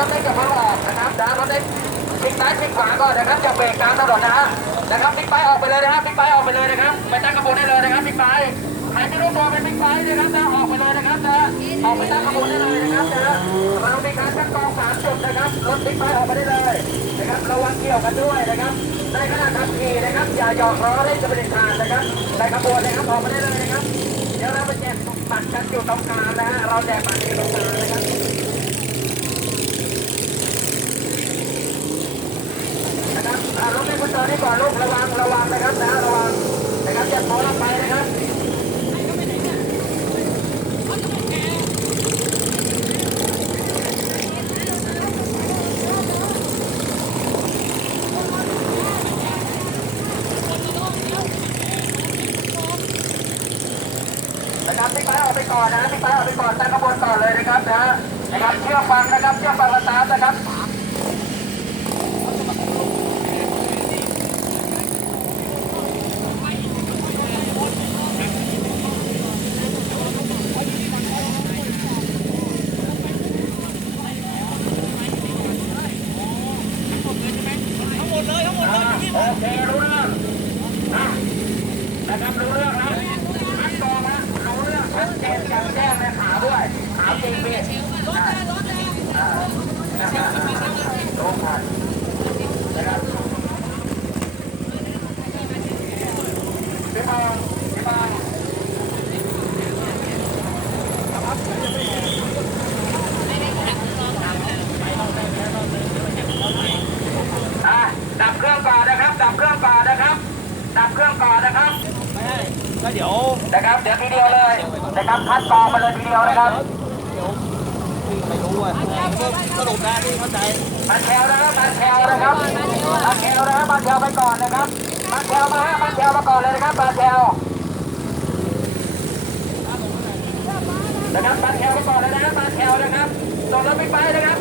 รถเล็กจะเพิ่งออกนะครับนะรถเล็กพลิกซ้ายพลิกขวาก่อนนะครับจะเบรกกลางถนนนะฮะนะครับพลิกไปออกไปเลยนะครับพลิกไปออกไปเลยนะครับ ไปตั้งขบวนได้เลยนะครับพลิกไปใครไม่รู้ตัวเป็นพลิกไปนะครับนะออกไปเลยนะครับนะออกไปตั้งขบวนได้เลยนะครับนะเรามีการคัดกรองสามจุดนะครับรถพลิกไปออกไปได้เลยนะครับระวังเกี่ยวกันด้วยนะครับในขณะขับขี่นะครับอย่าหยอกล้อเล่นจะเป็นขาดนะครับในขบวนนะครับออกมาได้เลยนะครับเดี๋ยวเราไปแจกบัตรกันอยู่ตรงกลางนะฮะเราแจกบัตรอยู่ตรงกลางนะครับอ่ารถไม่คุณจ อนี่ก่อนลูกระวังระวังนะครับนะระวังนะครับอย่าขอรับไปนะครับนะครับพี่ไปออกไปก่อนนะพี่ไปออกไปก่อนตั้งขบวนต่อเลยนะครับนะนะครับเชื่อฟังนะครับเชื่อฟังระตามนะครับ ดเลยทั้งหมดเลยโอเครู้เรื่องนะนะครับรู้เรื่องนะขั้นตอนนะรู้เรื่องชัดเจนแจ่มแจ้งเลยขาวด้วยขาวจริงพี่อะอะนะครับรู้ผ่านนะครับพี่บอลพี่บอลอะดับเครื่องก่อนนะครับ ดับเครื่องก่อนนะครับ ดับเครื่องก่อนนะครับไม่ให้ก็เดี๋ยวนะครับ เดี๋ยวทีเดียวเลยนะครับคัดกรองไปเลยทีเดียวนะครับเดี๋ยวพี่ไม่รู้อะสรุปนะพี่เข้าใจบันแถวนะครับบันแถวนะครับบันแถวนะครับบันแถวไปก่อนนะครับบันแถวมาฮะบันแถวมาก่อนเลยนะครับบันแถวนะครับบันแถวมาก่อนเลยนะครับบันแถวนะครับส่งรถไปไปนะครับ